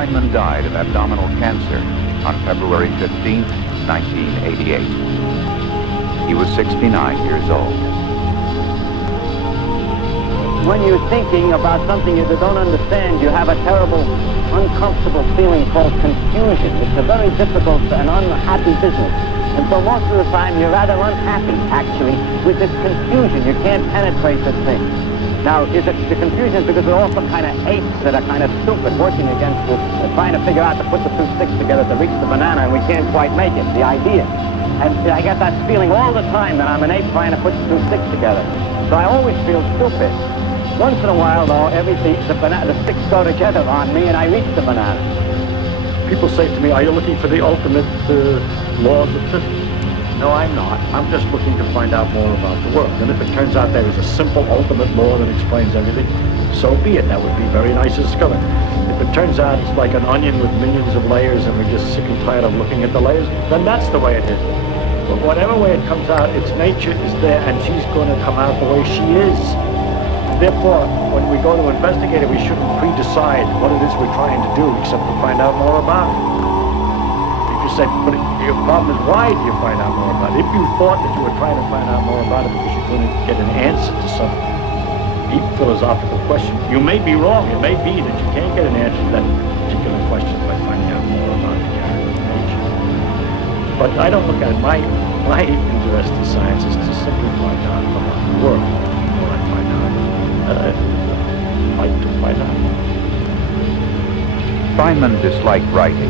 Feynman died of abdominal cancer on February 15, 1988. He was 69 years old. When you're thinking about something you don't understand, you have a terrible, uncomfortable feeling called confusion. It's a very difficult and unhappy business. And so most of the time, you're rather unhappy, actually, with this confusion. You can't penetrate the thing. Now, the confusion is because they're all some kind of apes that are kind of stupid, working against us, trying to figure out to put the two sticks together to reach the banana, and we can't quite make it, the idea. And I get that feeling all the time that I'm an ape trying to put the two sticks together. So I always feel stupid. Once in a while, though, the sticks go together on me, and I reach the banana. People say to me, are you looking for the ultimate laws of physics? No, I'm not. I'm just looking to find out more about the world. And if it turns out there is a simple ultimate law that explains everything, so be it. That would be very nice to discover. If it turns out it's like an onion with millions of layers and we're just sick and tired of looking at the layers, then that's the way it is. But whatever way it comes out, its nature is there and she's going to come out the way she is. Therefore, when we go to investigate it, we shouldn't pre-decide what it is we're trying to do except to find out more about it. If you say, but your problem is why do you find out more about it? If you thought that you were trying to find out more about it because you're going to get an answer to some deep philosophical question, you may be wrong. It may be that you can't get an answer to that particular question by finding out more about the character of nature. But I don't look at it. My interest in science is to simply find out about the world. What I find out, I'd like to find out. Feynman disliked writing,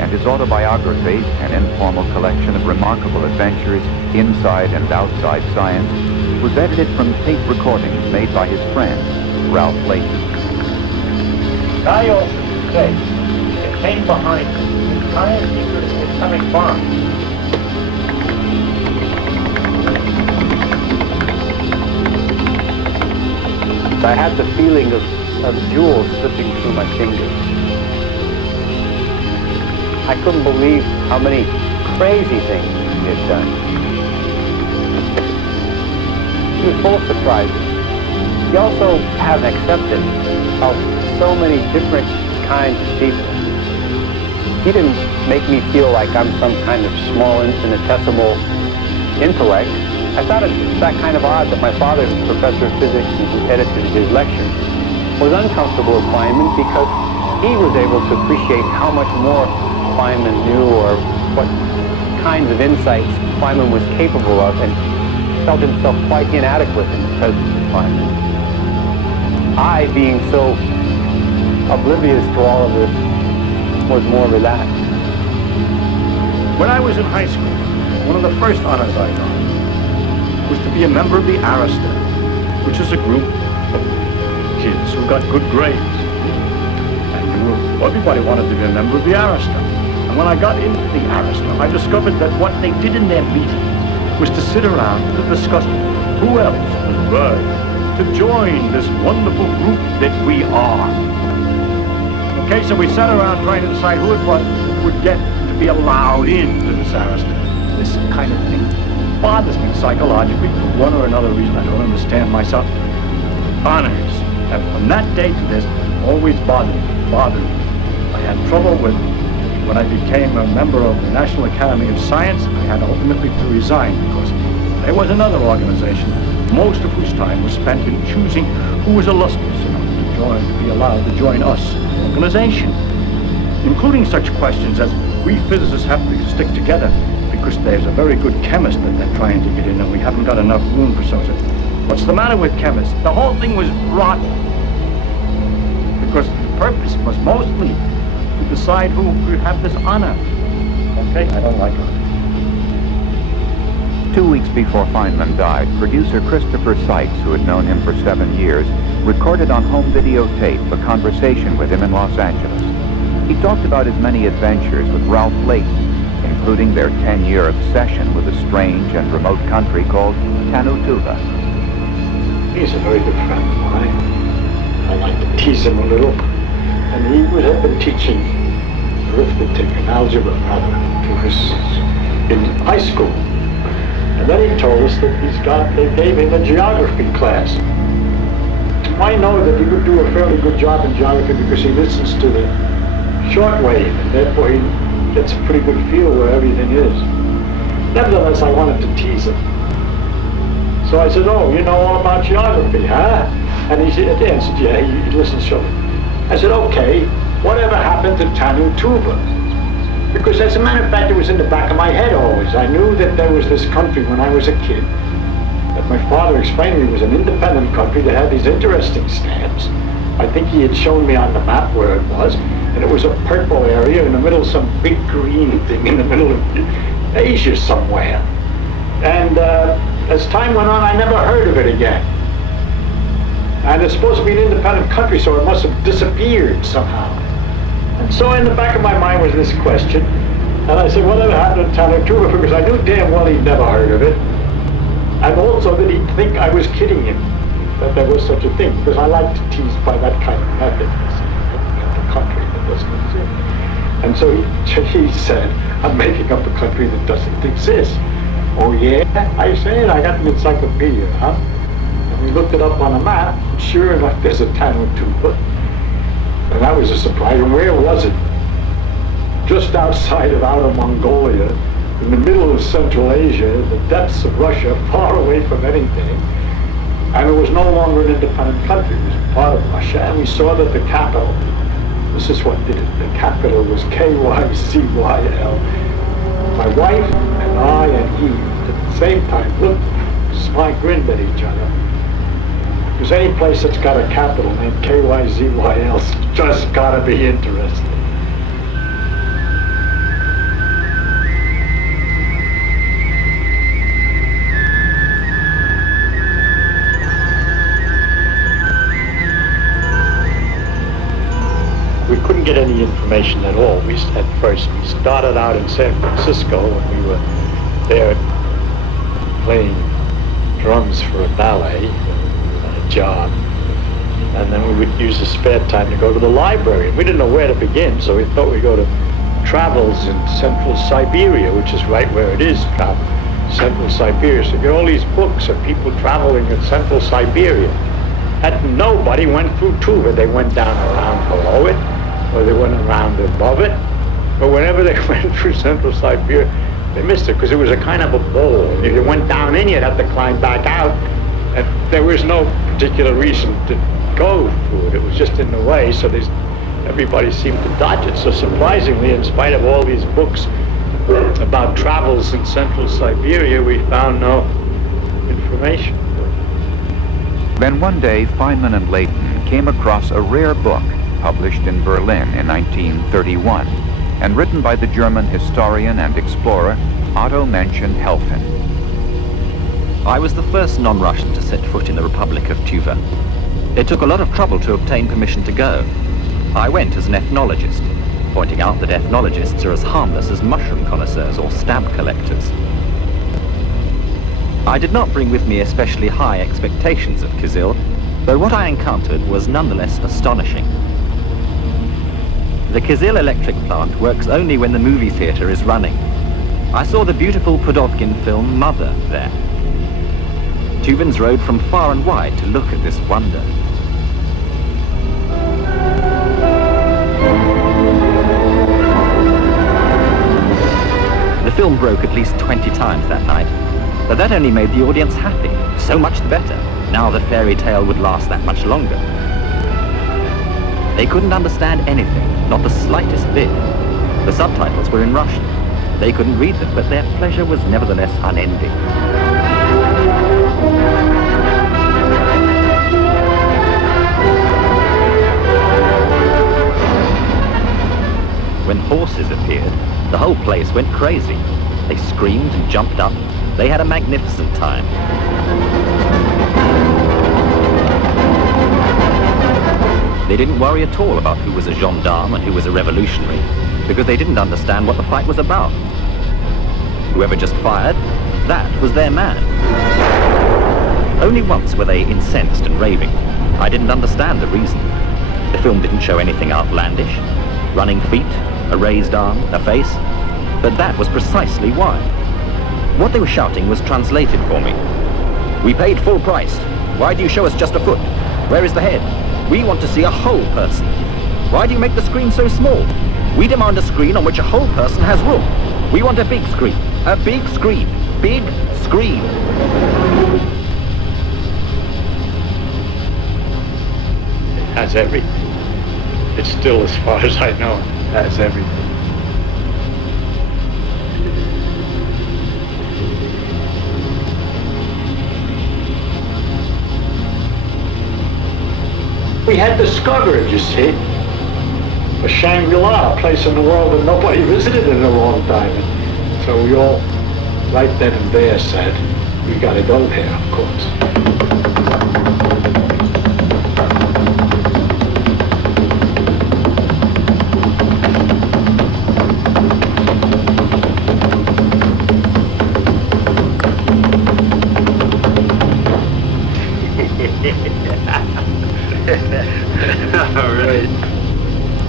and his autobiography, an informal collection of remarkable adventures inside and outside science, was edited from tape recordings made by his friend, Ralph Layton. I also say, it came behind the entire secret of the atomic bomb. I had the feeling of jewels slipping through my fingers. I couldn't believe how many crazy things he had done. He was full of surprises. He also had an acceptance of so many different kinds of people. He didn't make me feel like I'm some kind of small, infinitesimal intellect. I thought it that kind of odd that my father, who's a professor of physics and who edited his lectures, was uncomfortable with Feynman because he was able to appreciate how much more Feynman knew or what kinds of insights Feynman was capable of, and felt himself quite inadequate in the presence of Feynman. I, being so oblivious to all of this, was more relaxed. When I was in high school, one of the first honors I got was to be a member of the Arista, which is a group of kids who got good grades. And everybody wanted to be a member of the Arista. And when I got into the Arista, I discovered that what they did in their meetings was to sit around to discuss who else was worthy to join this wonderful group that we are. Okay, so we sat around trying to decide who it was who would get to be allowed into this Arista. This kind of thing bothers me psychologically for one or another reason I don't understand myself. Honors have from that day to this always bothered me. I had trouble with when I became a member of the National Academy of Science. I had ultimately to resign because there was another organization, most of whose time was spent in choosing who was illustrious enough to be allowed to join us, the organization, including such questions as we physicists have to stick together because there's a very good chemist that they're trying to get in and we haven't got enough room for so. What's the matter with chemists? The whole thing was rotten because the purpose was mostly to decide who could have this honor. Okay? I don't like it. 2 weeks before Feynman died, producer Christopher Sykes, who had known him for 7 years, recorded on home videotape a conversation with him in Los Angeles. He talked about his many adventures with Ralph Layton, including their 10-year obsession with a strange and remote country called Tanutuva. He's a very good friend of mine. I like to tease him a little, and he would have been teaching arithmetic and algebra, rather, to us in high school. And then he told us that they gave him a geography class. I know that he would do a fairly good job in geography because he listens to the shortwave, and therefore he gets a pretty good feel where everything is. Nevertheless, I wanted to tease him. So I said, "Oh, you know all about geography, huh?" And he answered, "Yeah, he listens to me." I said, "Okay, whatever happened to Tanu Tuba?" Because as a matter of fact, it was in the back of my head always. I knew that there was this country when I was a kid, that my father explained to me was an independent country that had these interesting stamps. I think he had shown me on the map where it was, and it was a purple area in the middle of some big green thing in the middle of Asia somewhere. And as time went on, I never heard of it again. And it's supposed to be an independent country, so it must have disappeared somehow. And so in the back of my mind was this question, and I said, whatever happened to Tanatuba? Because I knew damn well he'd never heard of it. And also that he'd think I was kidding him, that there was such a thing, because I like to tease by that kind of method, the country that doesn't exist. And so he said, I'm making up a country that doesn't exist. Oh yeah? I said, I got the encyclopedia, huh? And we looked it up on a map, and sure enough, there's a Tanatuba. And that was a surprise. And where was it? Just outside of Outer Mongolia, in the middle of Central Asia, in the depths of Russia, far away from anything. And it was no longer an independent country. It was part of Russia. And we saw that the capital, this is what did it, the capital was K-Y-Z-Y-L. My wife and I and he, at the same time, looked, grinned at each other. Because any place that's got a capital named K-Y-Z-Y-L's just gotta be interesting. We couldn't get any information at all. We started out in San Francisco, and we were there playing drums for a ballet, a job, and then we would use the spare time to go to the library. We didn't know where to begin, so we thought we'd go to Travels in Central Siberia, which is right where it is, Central Siberia. So you get all these books of people traveling in Central Siberia. And nobody went through Tuva. They went down around below it, or they went around above it. But whenever they went through Central Siberia, they missed it, because it was a kind of a bowl. If you went down in, you'd have to climb back out. And there was no particular reason to go through it. It was just in the way, so everybody seemed to dodge it. So surprisingly, in spite of all these books about travels in Central Siberia, we found no information. Then one day, Feynman and Leighton came across a rare book published in Berlin in 1931 and written by the German historian and explorer Otto Mencken-Helfin. I was the first non-Russian to set foot in the Republic of Tuva. It took a lot of trouble to obtain permission to go. I went as an ethnologist, pointing out that ethnologists are as harmless as mushroom connoisseurs or stamp collectors. I did not bring with me especially high expectations of Kizil, though what I encountered was nonetheless astonishing. The Kizil electric plant works only when the movie theater is running. I saw the beautiful Pudovkin film Mother there. Tuvans rode from far and wide to look at this wonder. The film broke at least 20 times that night, but that only made the audience happy. So much the better. Now the fairy tale would last that much longer. They couldn't understand anything, not the slightest bit. The subtitles were in Russian. They couldn't read them, but their pleasure was nevertheless unending. When horses appeared, the whole place went crazy. They screamed and jumped up. They had a magnificent time. They didn't worry at all about who was a gendarme and who was a revolutionary, because they didn't understand what the fight was about. Whoever just fired, that was their man. Only once were they incensed and raving. I didn't understand the reason. The film didn't show anything outlandish. Running feet, a raised arm, a face. But that was precisely why. What they were shouting was translated for me. We paid full price. Why do you show us just a foot? Where is the head? We want to see a whole person. Why do you make the screen so small? We demand a screen on which a whole person has room. We want a big screen. A big screen. Big screen. It has everything. It's still, as far as I know, has everything. We had discovered, you see, a Shangri-La, a place in the world that nobody visited in a long time. And so we all, right then and there, said, we got to go there, of course.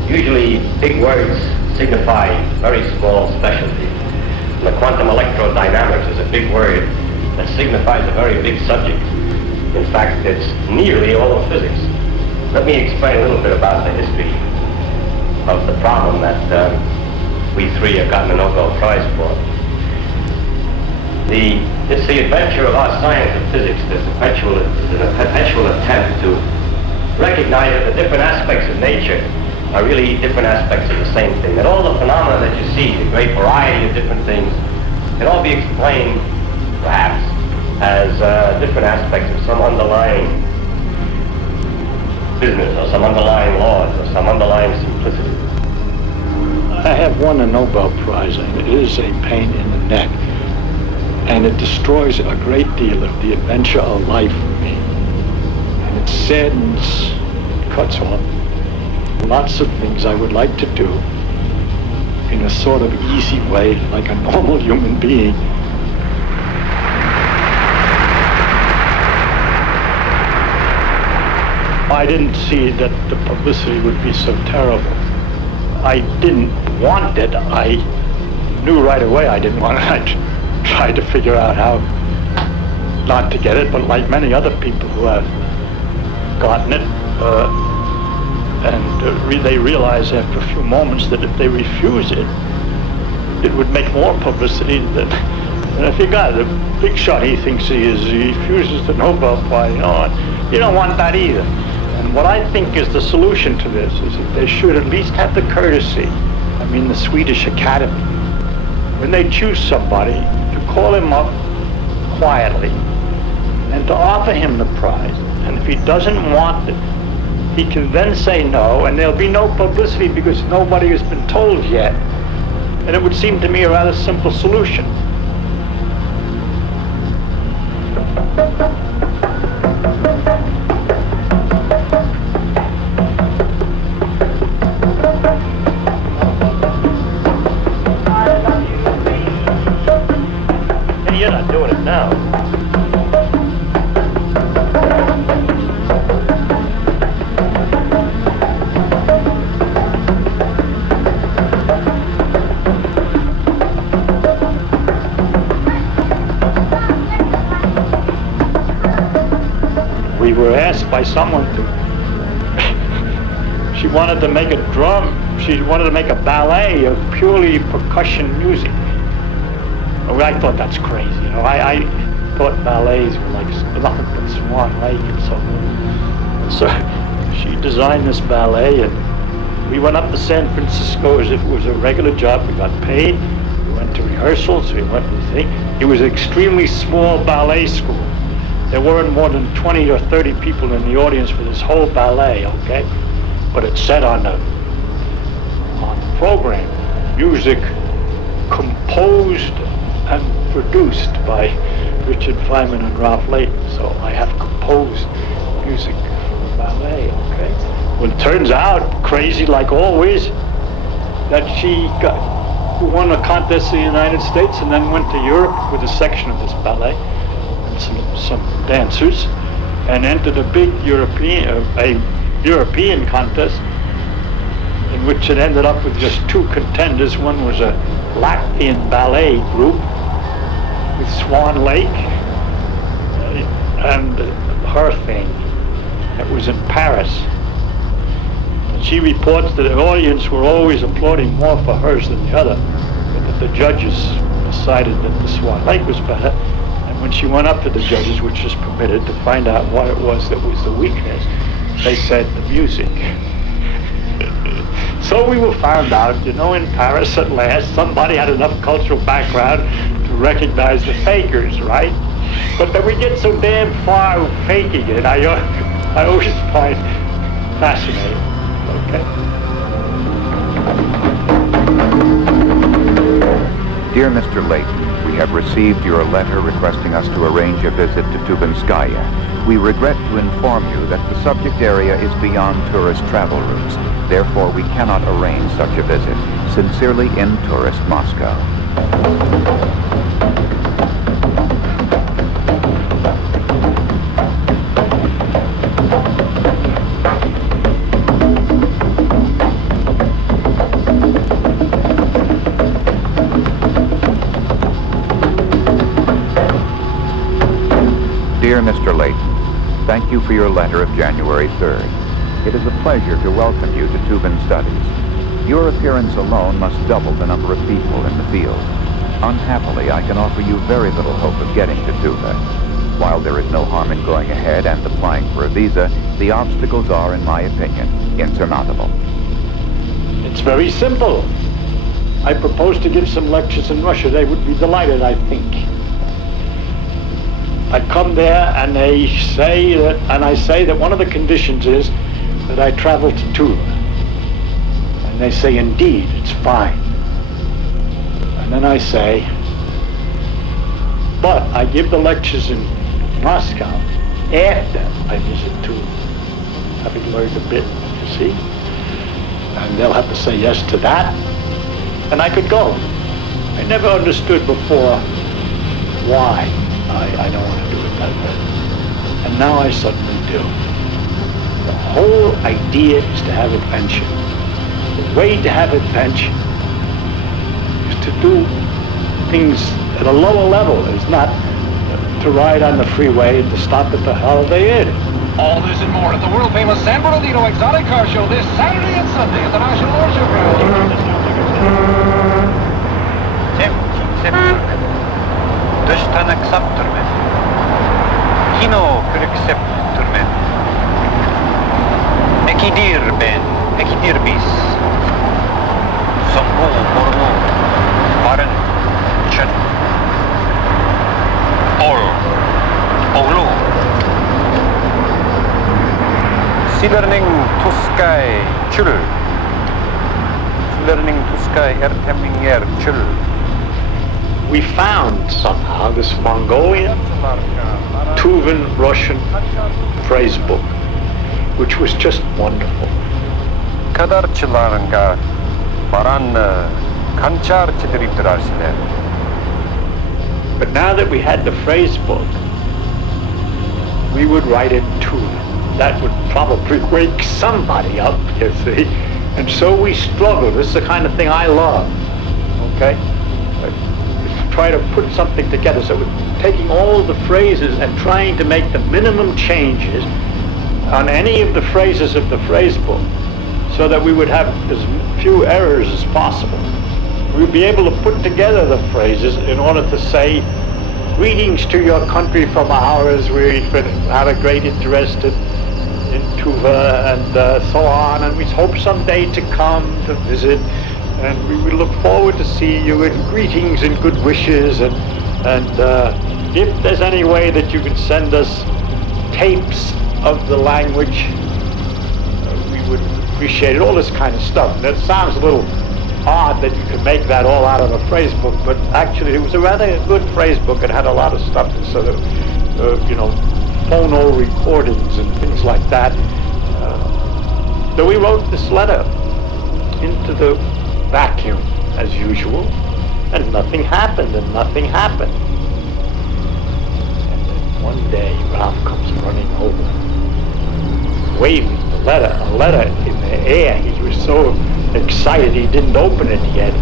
Usually, big words signify very small specialty. And the quantum electrodynamics is a big word that signifies a very big subject. In fact, it's nearly all of physics. Let me explain a little bit about the history of the problem that we three have gotten a Nobel Prize for. It's the adventure of our science of physics, this perpetual attempt to recognize that the different aspects of nature are really different aspects of the same thing. That all the phenomena that you see, the great variety of different things, can all be explained, perhaps, as different aspects of some underlying business, or some underlying laws, or some underlying simplicity. I have won a Nobel Prize, and it is a pain in the neck. And it destroys a great deal of the adventure of life for me. And it saddens, cuts off lots of things I would like to do in a sort of easy way, like a normal human being. I didn't see that the publicity would be so terrible. I didn't want it. I knew right away I didn't want it. I tried to figure out how not to get it, but like many other people who have gotten it, they realize after a few moments that if they refuse it, it would make more publicity than if you got it. A big shot he thinks he is, he refuses the Nobel Prize. You don't want that either. And what I think is the solution to this is that they should at least have the courtesy, the Swedish Academy, when they choose somebody, to call him up quietly and to offer him the prize. And if he doesn't want it, he can then say no, and there'll be no publicity because nobody has been told yet. And it would seem to me a rather simple solution. And you're not doing it now. We were asked by someone she wanted to make she wanted to make a ballet of purely percussion music. I thought that's crazy. I thought ballets were like nothing but Swan Lake and so on. So she designed this ballet, and we went up to San Francisco as if it was a regular job. We got paid, we went to rehearsals, we went to the thing. It was an extremely small ballet school. There weren't more than 20 or 30 people in the audience for this whole ballet, okay? But it said on the program, music composed and produced by Richard Feynman and Ralph Layton. So I have composed music for the ballet, okay? Well, it turns out, crazy like always, that she won a contest in the United States and then went to Europe with a section of this ballet. Some dancers, and entered a big European contest in which it ended up with just two contenders. One was a Latvian ballet group with Swan Lake and her thing. It was in Paris. She reports that the audience were always applauding more for hers than the other, but that the judges decided that the Swan Lake was better. And when she went up to the judges, which is permitted, to find out what it was that was the weakness, they said the music. So we were found out, in Paris at last, somebody had enough cultural background to recognize the fakers, right? But then we get so damn far faking it, I always find fascinating, okay? Dear Mr. Layton, we have received your letter requesting us to arrange a visit to Tubenskaya. We regret to inform you that the subject area is beyond tourist travel routes. Therefore, we cannot arrange such a visit. Sincerely, in tourist Moscow. Dear Mr. Layton, thank you for your letter of January 3rd. It is a pleasure to welcome you to Tuben Studies. Your appearance alone must double the number of people in the field. Unhappily, I can offer you very little hope of getting to Tuva. While there is no harm in going ahead and applying for a visa, the obstacles are, in my opinion, insurmountable. It's very simple. I propose to give some lectures in Russia. They would be delighted, I think. I come there and I say that one of the conditions is that I travel to Tuva. And they say, indeed, it's fine. And then I say, but I give the lectures in Moscow after I visit Tuva, having learned a bit, you see? And they'll have to say yes to that, and I could go. I never understood before why I don't want to do it that way. And now I suddenly do. The whole idea is to have adventure. The way to have adventure is to do things at a lower level. It's not to ride on the freeway and to stop at the Holiday Inn. All this and more at the world-famous San Bernardino Exotic Car Show this Saturday and Sunday at the National Orchard Grounds. Learning to sky children. Learning to sky air children. We found somehow this Mongolian, Tuvan Russian phrase book, which was just wonderful. Kadarchilaranga baran kancharchidir iptirasine. But now that we had the phrase book, we would write it Tuvan. That would probably wake somebody up, you see. And so we struggled. This is the kind of thing I love, okay? Try to put something together. So we're taking all the phrases and trying to make the minimum changes on any of the phrases of the phrase book so that we would have as few errors as possible. We'd be able to put together the phrases in order to say, greetings to your country from ours. We have a great interest in Tuva and so on, and we hope someday to come to visit, and we look forward to see you, and greetings and good wishes, and if there's any way that you can send us tapes of the language, we would appreciate it, all this kind of stuff. And it sounds a little odd that you could make that all out of a phrase book, but actually it was a rather good phrase book. It had a lot of stuff, so that, phono recordings and things like that. So we wrote this letter into the vacuum, as usual, and nothing happened, and nothing happened. And then one day, Ralph comes running over, waving a letter in the air. He was so excited he didn't open it yet.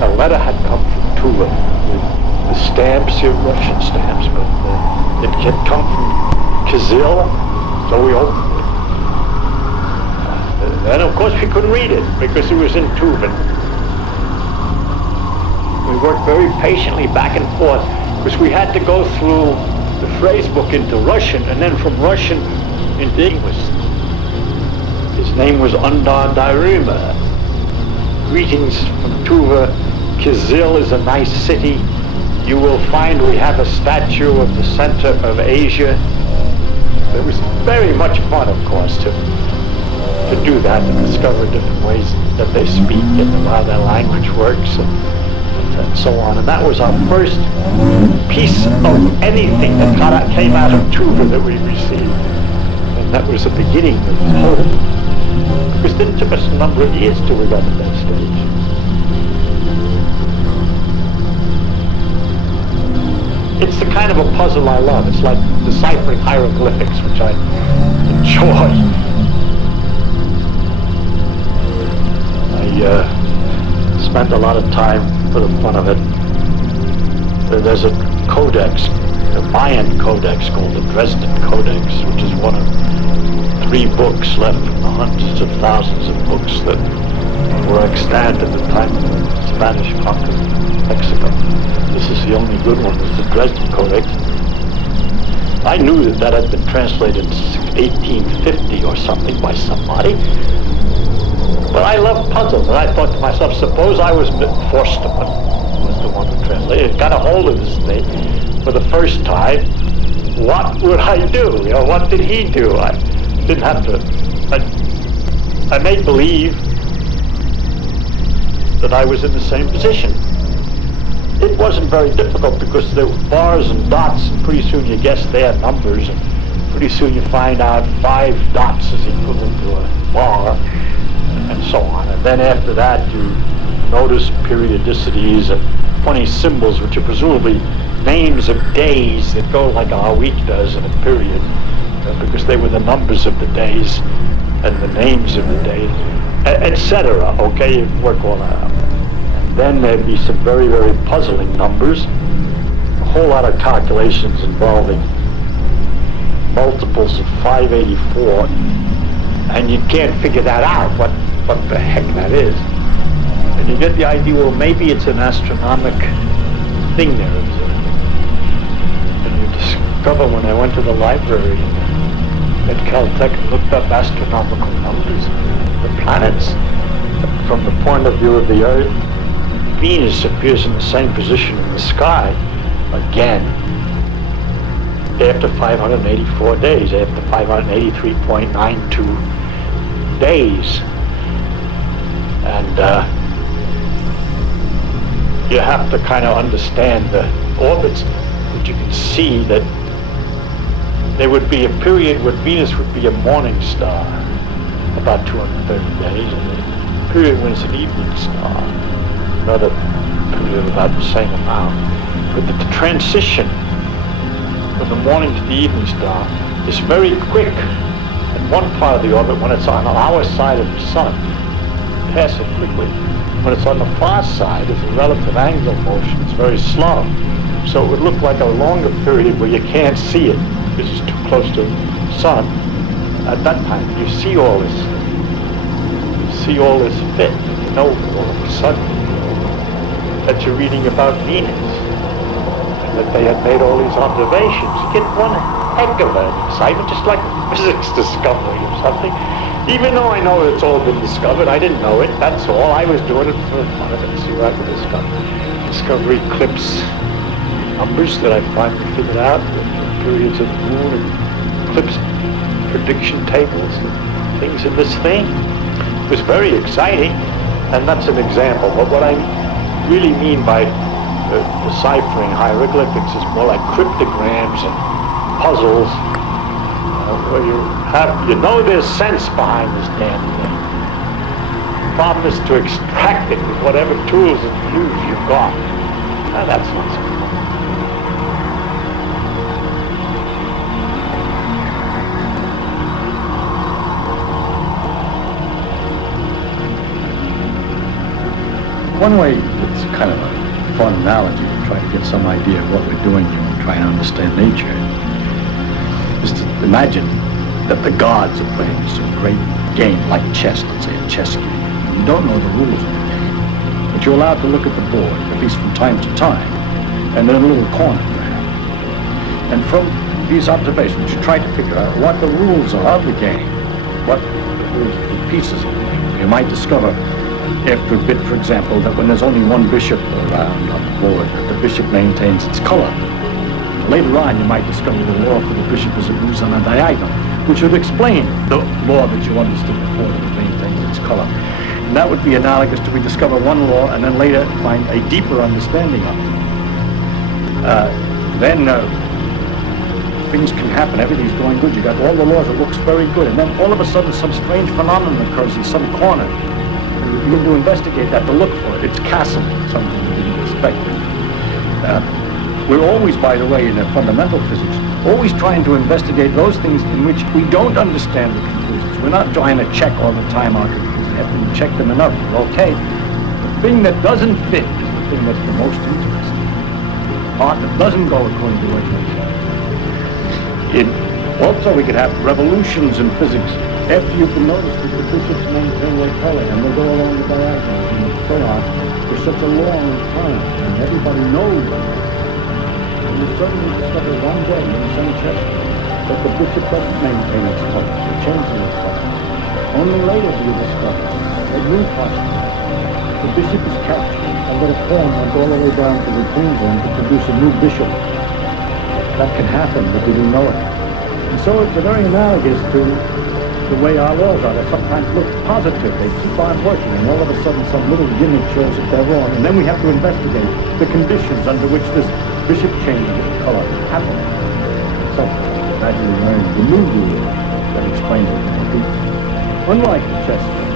The letter had come from Tuva, with the stamps here, Russian stamps, but it had come from Kazil, so we opened it. Then it course, we couldn't read it because it was in Tuvan. We worked very patiently back and forth because we had to go through the phrase book into Russian and then from Russian into English. His name was Undar Dairima. Greetings from Tuva. Kizil is a nice city. You will find we have a statue of the center of Asia. It was very much fun, of course, to do that and discover different ways that they speak and how their language works and so on. And that was our first piece of anything that came out of Tuva that we received. And that was the beginning of the whole. Because then it took us a number of years till we got to that stage. It's the kind of a puzzle I love. It's like deciphering hieroglyphics, which I enjoy. I spent a lot of time for the fun of it. There's a codex, a Mayan codex called the Dresden Codex, which is one of 3 books left from the hundreds of thousands of books that were extant at the time the Spanish conquered Mexico. This is the only good one, is the Dresden Codex. I knew that had been translated in 1850 or something by somebody. But I love puzzles, and I thought to myself, suppose I was Forsterman, was the one who translated, got a hold of this thing for the first time. What would I do? You know, what did he do? I didn't have to. I made believe that I was in the same position. It wasn't very difficult because there were bars and dots, and pretty soon you guess their numbers, and pretty soon you find out 5 dots is equivalent to a bar, and so on. And then after that, you notice periodicities and funny symbols, which are presumably names of days that go like our week does in a period, because they were the numbers of the days and the names of the days, etc. Okay, you work all that out. And then there'd be some very, very puzzling numbers, a whole lot of calculations involving multiples of 584, and you can't figure that out, what the heck that is. And you get the idea, well, maybe it's an astronomic thing they're observing. And you discover when I went to the library at Caltech and looked up astronomical numbers, the planets, from the point of view of the Earth, Venus appears in the same position in the sky again after 584 days, after 583.92 days. And you have to kind of understand the orbits, but you can see that there would be a period where Venus would be a morning star, about 230 days, and a period when it's an evening star, another period of about the same amount. But the transition from the morning to the evening star is very quick. In one part of the orbit, when it's on our side of the sun, pass it quickly. When it's on the far side, it's a relative angular motion. It's very slow. So it would look like a longer period where you can't see it because it's too close to the sun. At that time, you see all this. You see all this fit. You know all of a sudden that you're reading about Venus and that they had made all these observations. You get one heck of an excitement, just like physics discovery or something. Even though I know it's all been discovered, I didn't know it, that's all. I was doing it for the fun of it, see what I could discover. Discover eclipse numbers that I finally figured out, the periods of the moon, and eclipse prediction tables, and things in this thing. It was very exciting, and that's an example. But what I really mean by deciphering hieroglyphics is more like cryptograms and puzzles, where you know there's sense behind this damn thing. The problem is to extract it with whatever tools and clues you've got. Now that's not so fun. One way it's kind of a fun analogy to try to get some idea of what we're doing here and try and understand nature is to imagine that the gods are playing some great game, like chess, let's say a chess game. You don't know the rules of the game, but you're allowed to look at the board, at least from time to time, and in a little corner perhaps. And from these observations, you try to figure out what the rules are of the game, what the pieces of the game. You might discover, after a bit, for example, that when there's only one bishop around on the board, that the bishop maintains its color. Later on, you might discover the law for the bishop as it moves on a diagonal, which would explain the law that you understood before, that it maintains its color. And that would be analogous to we discover one law and then later find a deeper understanding of it. Then things can happen, everything's going good, you got all the laws, it looks very good, and then all of a sudden some strange phenomenon occurs in some corner. And you begin to investigate that, to look for it. It's castle, something you didn't expect. We're always, by the way, in fundamental physics, always trying to investigate those things in which we don't understand the conclusions. We're not trying to check all the time our conclusions. After we check them enough, we're okay. The thing that doesn't fit is the thing that's the most interesting. The part that doesn't go according to what you expect. Also, we could have revolutions in physics. After you've been noticed that the bishops maintain their color and they go along the diagonals and so on for such a long time, and everybody knows that. And you suddenly discover one day in some chess that the bishop doesn't maintain its color, it changes its color. Only later do you discover a new possibility. The bishop is captured and that a pawn went all the way down to the queen's room to produce a new bishop. That can happen, but we didn't know it. And so it's very analogous to the way our laws are. They sometimes look positive. They keep on working, and all of a sudden some little gimmick shows that they're wrong. And then we have to investigate the conditions under which this bishop change of color happened. So gradually learn the new rule that explains it more deeply. Unlike the chess game,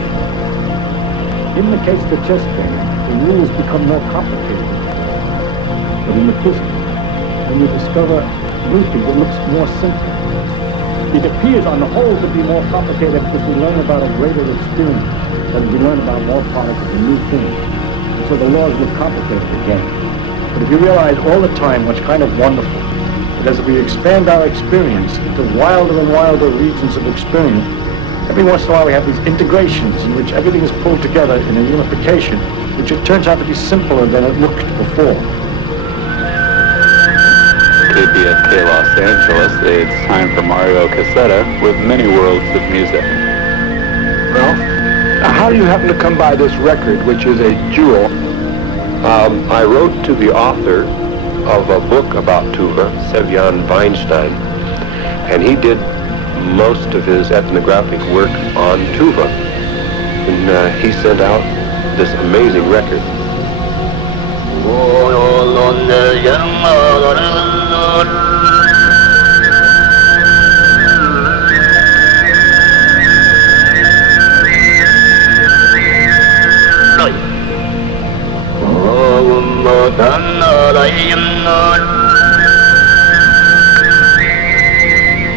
in the case of the chess game, the rules become more complicated. But in the physics, when you discover beauty, it looks more simple. It appears on the whole to be more complicated because we learn about a greater experience, and we learn about more particles and new things. And so the laws look complicated again. But if you realize all the time what's kind of wonderful, that as we expand our experience into wilder and wilder regions of experience, every once in a while we have these integrations in which everything is pulled together in a unification, which it turns out to be simpler than it looked before. KPFK Los Angeles, it's time for Mario Cassetta with Many Worlds of Music. Ralph, how do you happen to come by this record, which is a jewel? I wrote to the author of a book about tuba, Sevjan Weinstein, and he did most of his ethnographic work on tuba. And he sent out this amazing record.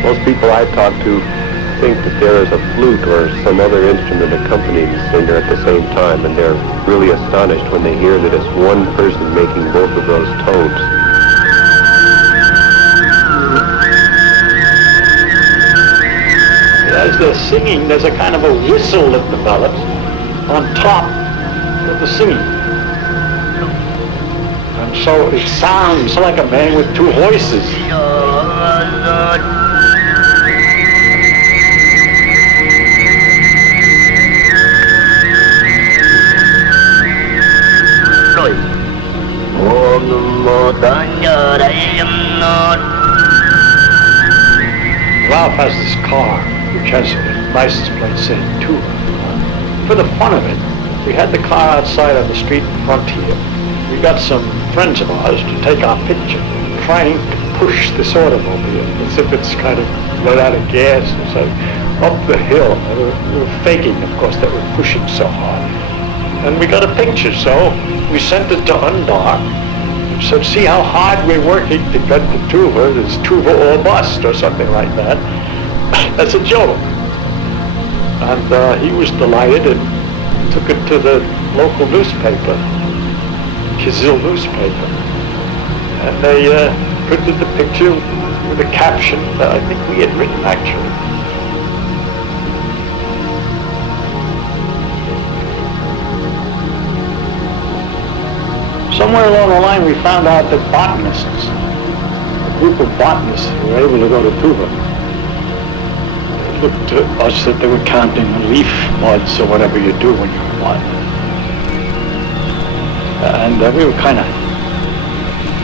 Most people I talk to think that there is a flute or some other instrument accompanying the singer at the same time, and they're really astonished when they hear that it's one person making both of those tones. As they're singing, there's a kind of a whistle that develops on top of the singing. And so it sounds like a man with two voices. Ralph has this car, which has a license plate saying tuba. For the fun of it, we had the car outside on the street in Frontier. We got some friends of ours to take our picture, trying to push this automobile as if it's kind of run out of gas or something, up the hill. We were faking, of course, that we're pushing so hard. And we got a picture, so we sent it to Undar. So see how hard we're working to get the tuba. It's tuba or bust or something like that. That's a joke. And he was delighted and took it to the local newspaper, Kizil newspaper. And they printed the picture with a caption that I think we had written, actually. somewhere along the line we found out that botanists, a group of botanists who were able to go to Tuva, looked to us that they were counting leaf buds or whatever you do when you're a botanist. And we were kind of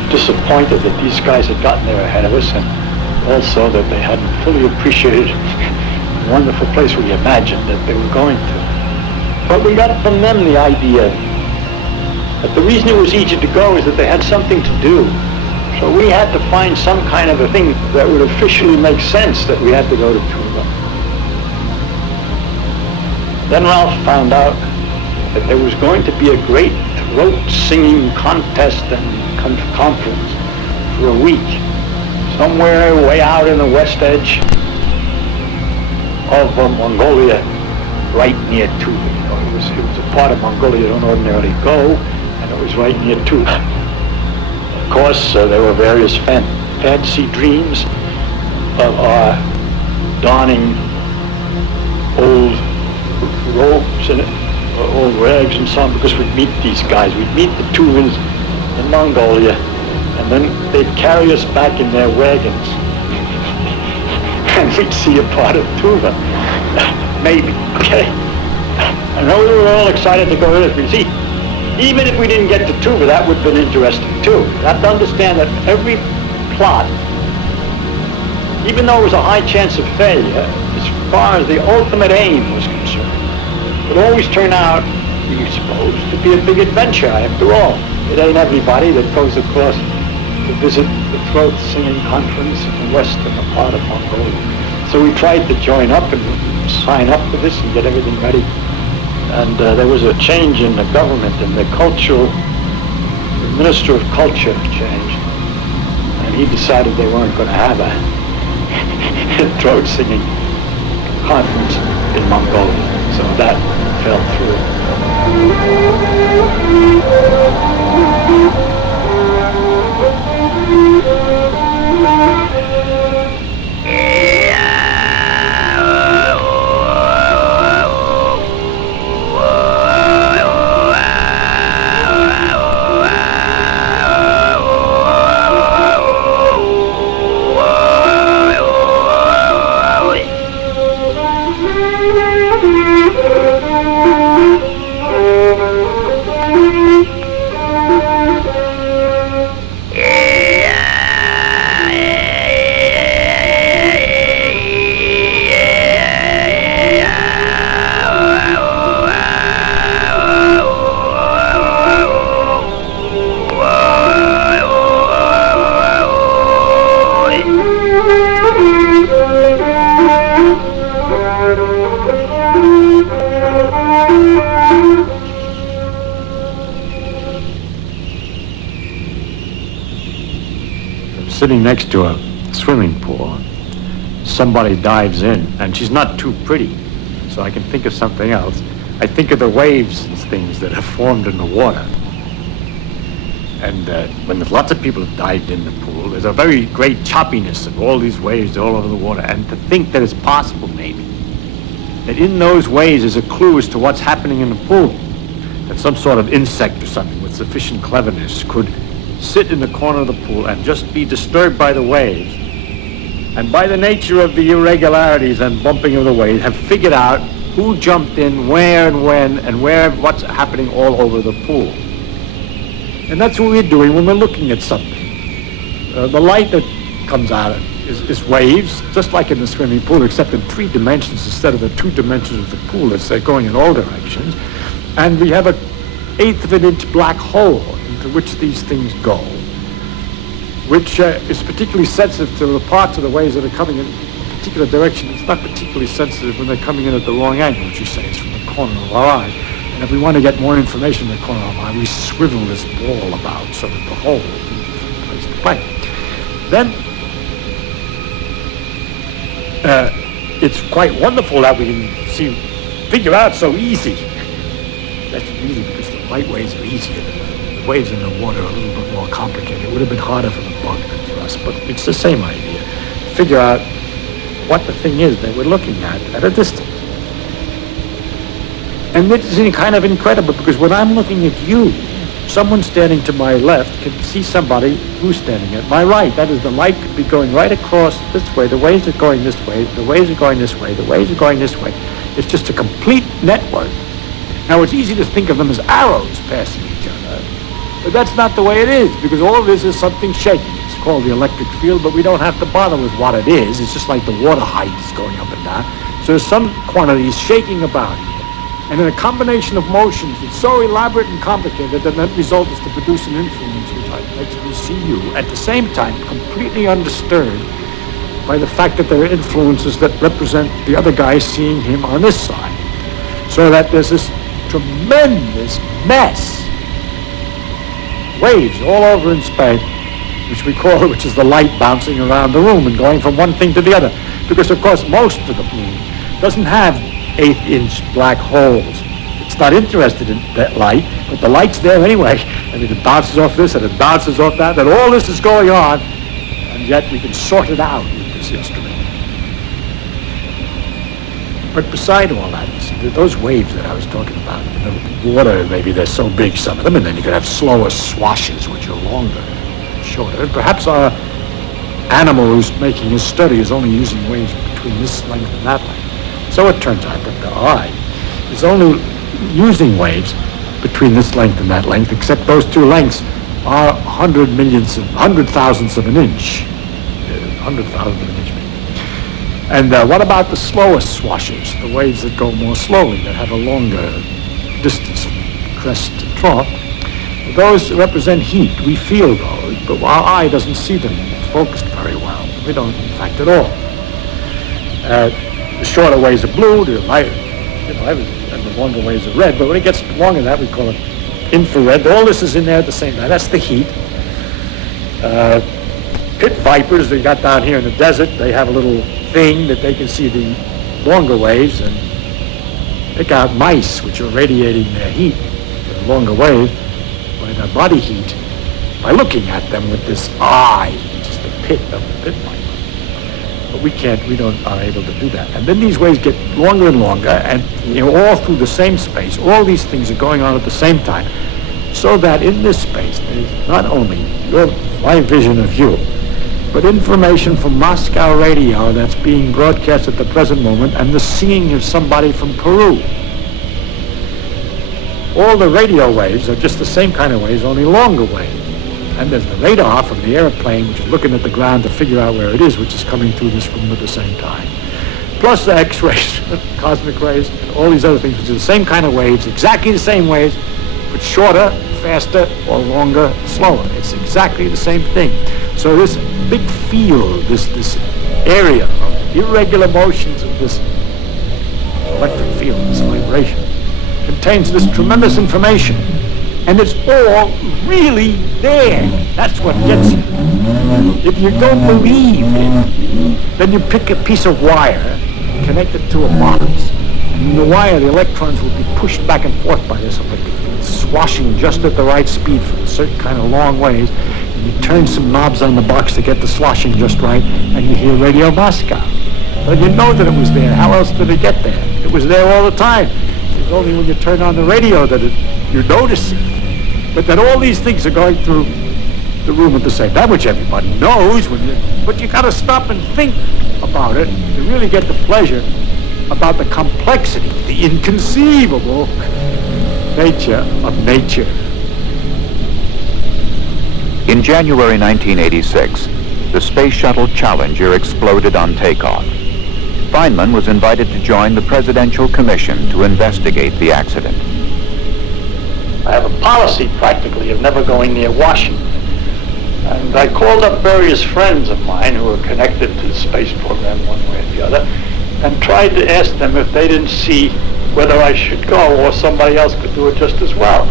disappointed that these guys had gotten there ahead of us, and also that they hadn't fully appreciated the wonderful place we imagined that they were going to. But we got from them the idea that the reason it was easy to go is that they had something to do. So we had to find some kind of a thing that would officially make sense that we had to go to Tuva. Then Ralph found out that there was going to be a great throat singing contest and conference for a week, somewhere way out in the west edge of Mongolia, right near Tuva. It was a part of Mongolia you don't ordinarily go, and it was right near Tuva. Of course, there were various fancy dreams of our donning old robes and old rags and so on, because we'd meet these guys. We'd meet the Tuvans in Mongolia, and then they'd carry us back in their wagons. And we'd see a part of Tuva. Maybe, okay? I know we were all excited to go to this. See, even if we didn't get to Tuva, that would have been interesting too. You have to understand that every plot, even though it was a high chance of failure, as far as the ultimate aim was concerned, would always turn out, we suppose, to be a big adventure after all. It ain't everybody that goes across to visit the throat singing conference in the western part of Mongolia. So we tried to join up and sign up for this and get everything ready. And there was a change in the government, and the Minister of Culture changed. And he decided they weren't going to have a throat singing conference in Mongolia. So that fell through. Sitting next to a swimming pool, somebody dives in, and she's not too pretty, so I can think of something else. I think of the waves and things that have formed in the water. And when there's lots of people have dived in the pool, there's a very great choppiness of all these waves all over the water. And to think that it's possible, maybe, that in those waves is a clue as to what's happening in the pool, that some sort of insect or something with sufficient cleverness could sit in the corner of the pool and just be disturbed by the waves, and by the nature of the irregularities and bumping of the waves, have figured out who jumped in, where and when, and what's happening all over the pool. And that's what we're doing when we're looking at something. The light that comes out is waves, just like in the swimming pool, except in 3 dimensions instead of the 2 dimensions of the pool. It's going in all directions. And we have an 1/8 of an inch black hole into which these things go, which is particularly sensitive to the parts of the waves that are coming in a particular direction. It's not particularly sensitive when they're coming in at the wrong angle, which you say is from the corner of our eye. And if we want to get more information in the corner of our eye, we swivel this ball about so that the hole is a place to play. Then it's quite wonderful that we can figure out so easy. That's easy because the light waves are easier. The waves in the water are a little bit more complicated. It would have been harder for the bug than for us, but it's the same idea. Figure out what the thing is that we're looking at a distance. And this is kind of incredible, because when I'm looking at you, someone standing to my left can see somebody who's standing at my right. That is, the light could be going right across this way. The waves are going this way. The waves are going this way. The waves are going this way. It's just a complete network. Now, it's easy to think of them as arrows passing each other, but that's not the way it is, because all of this is something shaking. It's called the electric field, but we don't have to bother with what it is. It's just like the water height is going up and down. So there's some quantities shaking about here. And in a combination of motions, it's so elaborate and complicated that the net result is to produce an influence which makes me see you, at the same time completely undisturbed by the fact that there are influences that represent the other guy seeing him on this side. So that there's this tremendous mess, waves all over in space, which is the light bouncing around the room and going from one thing to the other. Because, of course, most of the moon doesn't have 8-inch black holes. It's not interested in that light, but the light's there anyway. I mean, it bounces off this and it bounces off that, and all this is going on, and yet we can sort it out with this instrument. But beside all that, those waves that I was talking about, in the water, maybe they're so big, some of them, and then you could have slower swashes, which are longer, shorter. And perhaps our animal who's making his study is only using waves between this length and that length. So it turns out that the eye is only using waves between this length and that length, except those two lengths are 100 thousandths of an inch. 100 thousandths of an inch, maybe. And what about the slower swashes, the waves that go more slowly, that have a longer distance from crest to trough? Those represent heat. We feel those, but our eye doesn't see them focused very well. We don't, in fact, at all. The shorter waves are blue, the lighter, and the longer waves are red. But when it gets longer than that, we call it infrared. All this is in there at the same time. That's the heat. Pit vipers they got down here in the desert, they have a little thing that they can see the longer waves and pick out mice, which are radiating their heat, the longer waves, by their body heat, by looking at them with this eye, which is the pit of the pit viper. But we aren't able to do that. And then these waves get longer and longer, and all through the same space, all these things are going on at the same time, so that in this space, there's not only my vision of you, but information from Moscow radio that's being broadcast at the present moment, and the seeing of somebody from Peru. All the radio waves are just the same kind of waves, only longer waves. And there's the radar from the airplane, which is looking at the ground to figure out where it is, which is coming through this room at the same time. Plus the X-rays, cosmic rays, and all these other things, which are the same kind of waves, exactly the same waves, but shorter, faster, or longer, slower. It's exactly the same thing. So this big field, this area of irregular motions of this electric field, this vibration, contains this tremendous information. And it's all really there. That's what gets you. If you don't believe it, then you pick a piece of wire, connect it to a box, and in the wire, the electrons will be pushed back and forth by this electric field, swashing just at the right speed for a certain kind of long waves. And you turn some knobs on the box to get the sloshing just right, and you hear Radio Moscow. But you know that it was there. How else did it get there? It was there all the time. It's only when you turn on the radio that you're noticing. But that all these things are going through the room at the same time, which everybody knows, but you got to stop and think about it to really get the pleasure about the complexity, the inconceivable nature of nature. In January 1986, the Space Shuttle Challenger exploded on takeoff. Feynman was invited to join the Presidential Commission to investigate the accident. I have a policy practically of never going near Washington. And I called up various friends of mine who were connected to the space program one way or the other and tried to ask them if they didn't see whether I should go or somebody else could do it just as well.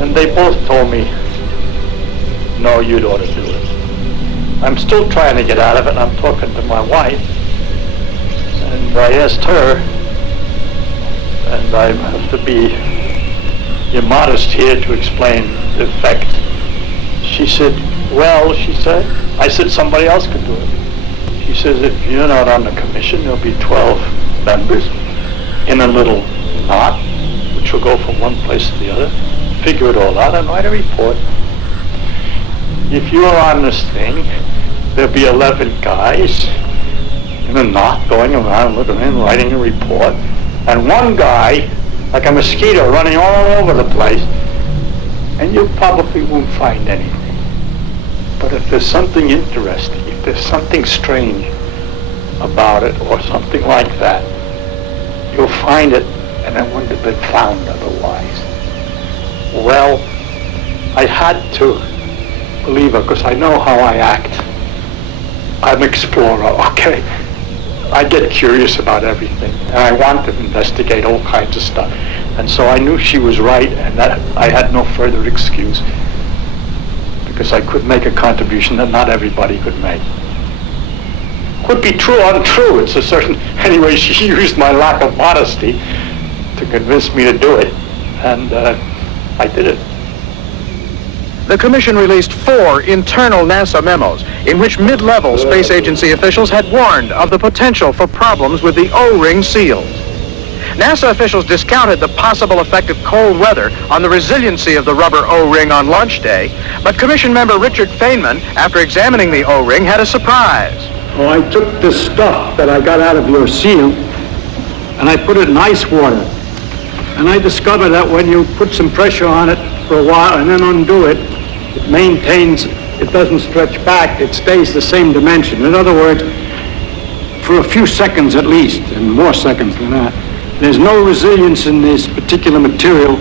And they both told me, no, you'd ought to do it. I'm still trying to get out of it, and I'm talking to my wife. And I asked her, and I have to be immodest here to explain the effect. She said, well, she said, I said somebody else could do it. She says, if you're not on the commission, there'll be 12 members in a little knot, which will go from one place to the other. figure it all out and write a report. If you're on this thing, there'll be 11 guys in a knot going around looking in, writing a report, and one guy, like a mosquito, running all over the place, and you probably won't find anything. But if there's something interesting, if there's something strange about it or something like that, you'll find it, and it wouldn't have been found otherwise. Well, I had to believe her because I know how I act. I'm an explorer, okay? I get curious about everything, and I want to investigate all kinds of stuff. And so I knew she was right, and that I had no further excuse, because I could make a contribution that not everybody could make. Could be true or untrue, it's a certain... Anyway, she used my lack of modesty to convince me to do it, and I did it. The Commission released 4 internal NASA memos in which mid-level space agency officials had warned of the potential for problems with the O-ring seals. NASA officials discounted the possible effect of cold weather on the resiliency of the rubber O-ring on launch day, but Commission member Richard Feynman, after examining the O-ring, had a surprise. Oh, I took this stuff that I got out of your seal and I put it in ice water. And I discovered that when you put some pressure on it for a while and then undo it, it maintains, it doesn't stretch back, it stays the same dimension. In other words, for a few seconds at least, and more seconds than that, there's no resilience in this particular material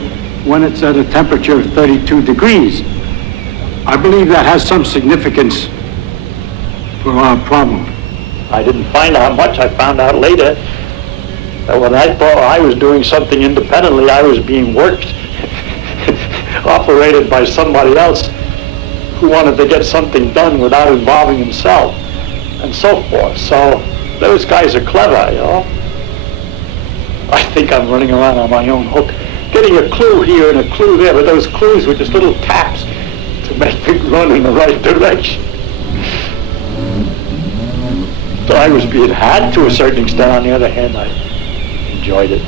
when it's at a temperature of 32 degrees. I believe that has some significance for our problem. I didn't find out much. I found out later that when I thought I was doing something independently, I was being worked, operated by somebody else who wanted to get something done without involving himself, and so forth. So those guys are clever, you know. I think I'm running around on my own hook, getting a clue here and a clue there, but those clues were just little taps to make me run in the right direction. So I was being had to a certain extent. On the other hand, I enjoyed it.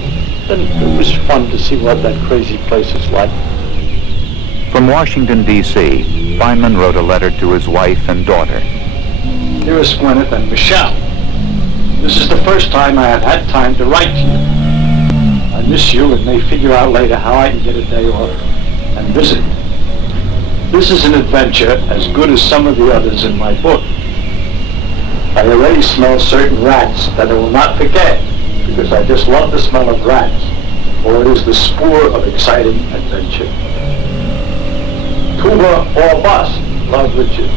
And it was fun to see what that crazy place is like. From Washington, D.C., Feynman wrote a letter to his wife and daughter. Dearest Gwyneth and Michelle, this is the first time I have had time to write to you. I miss you and may figure out later how I can get a day off and visit. This is an adventure as good as some of the others in my book. I already smell certain rats that I will not forget, because I just love the smell of rats, for it is the spur of exciting adventure. Tuba or bust, love Richard.